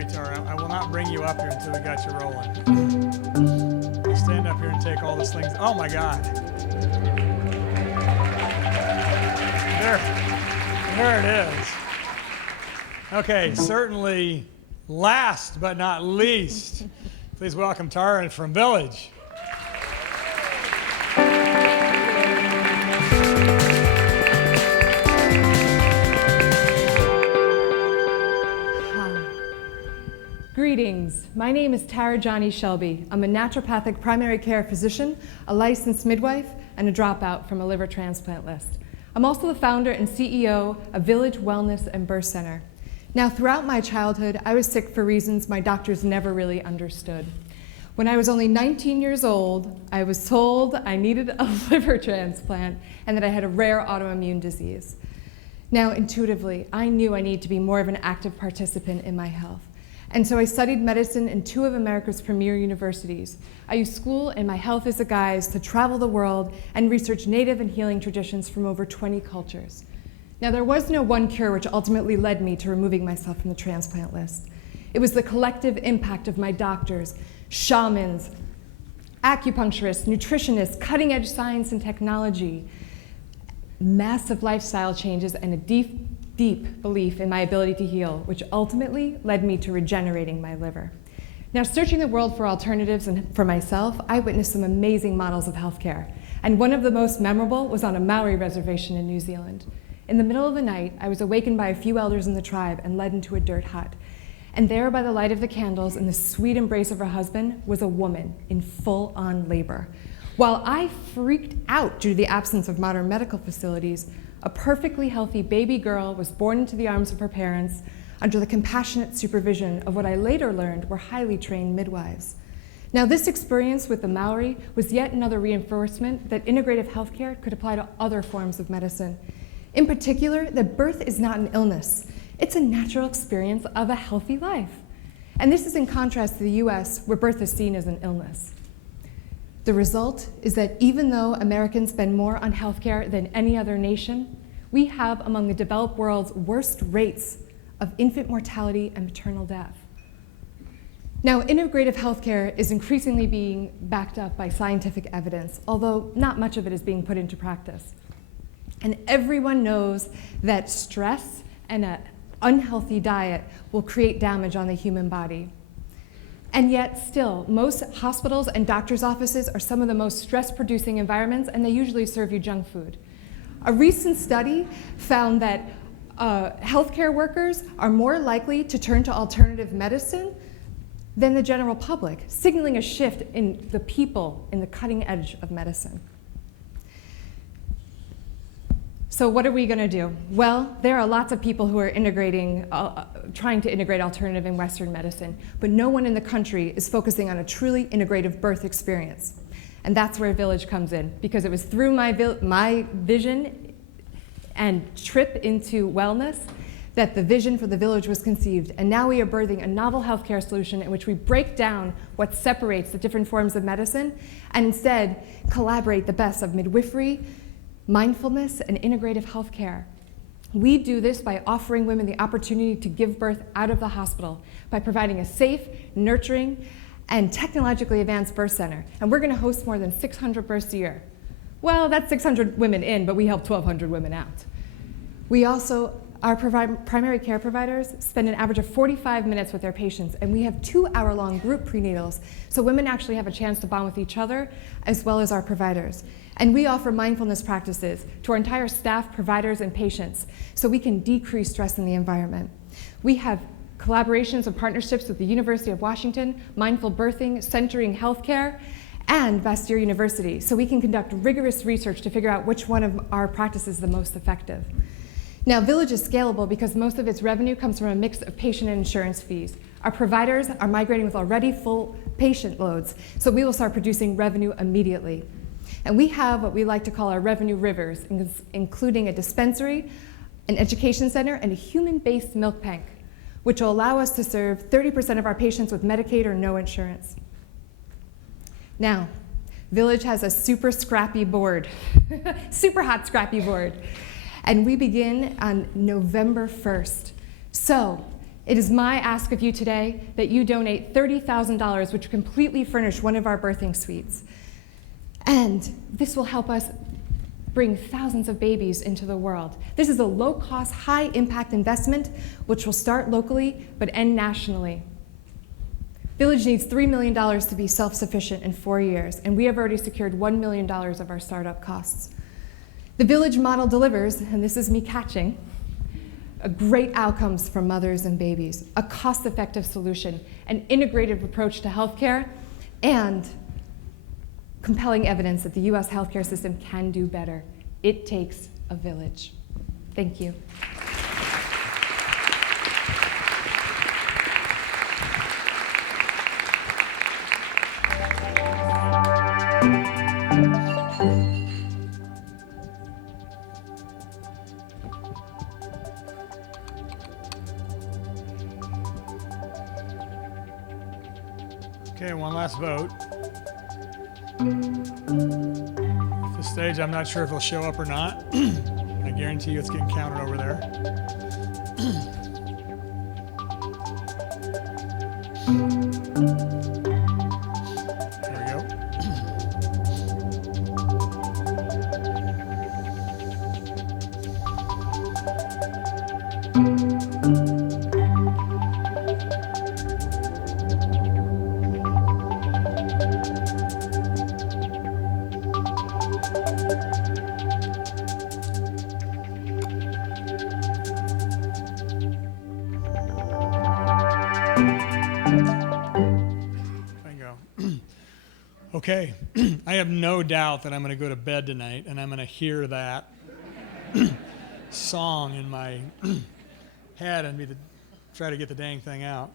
worry, Tara. I will not bring you up here until we got you rolling. You stand up here and take all the slings. Oh my God. There it is. Okay, certainly last but not least, please welcome Tara from Village. Greetings. My name is Tara Johnny Shelby. I'm a naturopathic primary care physician, a licensed midwife, and a dropout from a liver transplant list. I'm also the founder and CEO of Village Wellness and Birth Center. Now, throughout my childhood, I was sick for reasons my doctors never really understood. When I was only 19 years old, I was told I needed a liver transplant and that I had a rare autoimmune disease. Now, intuitively, I knew I needed to be more of an active participant in my health. And so I studied medicine in 2 of America's premier universities. I used school and my health as a guise to travel the world and research native and healing traditions from over 20 cultures. Now, there was no one cure which ultimately led me to removing myself from the transplant list. It was the collective impact of my doctors, shamans, acupuncturists, nutritionists, cutting-edge science and technology, massive lifestyle changes, and a deep belief in my ability to heal, which ultimately led me to regenerating my liver. Now, searching the world for alternatives and for myself, I witnessed some amazing models of healthcare. And one of the most memorable was on a Maori reservation in New Zealand. In the middle of the night, I was awakened by a few elders in the tribe and led into a dirt hut. And there, by the light of the candles and the sweet embrace of her husband, was a woman in full-on labor. While I freaked out due to the absence of modern medical facilities, a perfectly healthy baby girl was born into the arms of her parents under the compassionate supervision of what I later learned were highly trained midwives. Now, this experience with the Maori was yet another reinforcement that integrative healthcare could apply to other forms of medicine. In particular, that birth is not an illness. It's a natural experience of a healthy life. And this is in contrast to the US, where birth is seen as an illness. The result is that even though Americans spend more on healthcare than any other nation, we have among the developed world's worst rates of infant mortality and maternal death. Now, integrative healthcare is increasingly being backed up by scientific evidence, although not much of it is being put into practice. And everyone knows that stress and an unhealthy diet will create damage on the human body. And yet still, most hospitals and doctors' offices are some of the most stress-producing environments, and they usually serve you junk food. A recent study found that healthcare workers are more likely to turn to alternative medicine than the general public, signaling a shift in the people in the cutting edge of medicine. So what are we going to do? Well, there are lots of people who are trying to integrate alternative in Western medicine, but no one in the country is focusing on a truly integrative birth experience. And that's where Village comes in, because it was through my vision and trip into wellness that the vision for the Village was conceived. And now we are birthing a novel healthcare solution in which we break down what separates the different forms of medicine and instead collaborate the best of midwifery, mindfulness, and integrative healthcare. We do this by offering women the opportunity to give birth out of the hospital, by providing a safe, nurturing, and technologically advanced birth center. And we're going to host more than 600 births a year. Well, that's 600 women in, but we help 1,200 women out. We also, our primary care providers spend an average of 45 minutes with their patients, and we have 2-hour-long group prenatals, so women actually have a chance to bond with each other as well as our providers. And we offer mindfulness practices to our entire staff, providers, and patients so we can decrease stress in the environment. We have collaborations and partnerships with the University of Washington, Mindful Birthing, Centering Healthcare, and Bastyr University, so we can conduct rigorous research to figure out which one of our practices is the most effective. Now, Village is scalable because most of its revenue comes from a mix of patient and insurance fees. Our providers are migrating with already full patient loads, so we will start producing revenue immediately. And we have what we like to call our revenue rivers, including a dispensary, an education center, and a human-based milk bank, which will allow us to serve 30% of our patients with Medicaid or no insurance. Now, Village has a super scrappy board, super hot scrappy board, and we begin on November 1st. So, It is my ask of you today that you donate $30,000, which will completely furnish one of our birthing suites. And this will help us bring thousands of babies into the world. This is a low-cost, high-impact investment which will start locally but end nationally. Village needs $3 million to be self-sufficient in 4 years, and we have already secured $1 million of our startup costs. The Village model delivers, and this is me catching, great outcomes for mothers and babies, a cost-effective solution, an integrated approach to healthcare, and compelling evidence that the US healthcare system can do better. It takes a village. Thank you. Okay, one last vote. At this stage, I'm not sure if it'll show up or not. I guarantee you it's getting counted over there. There we go. Bingo. Okay, I have no doubt that I'm going to go to bed tonight and I'm going to hear that song in my head and try to get the dang thing out.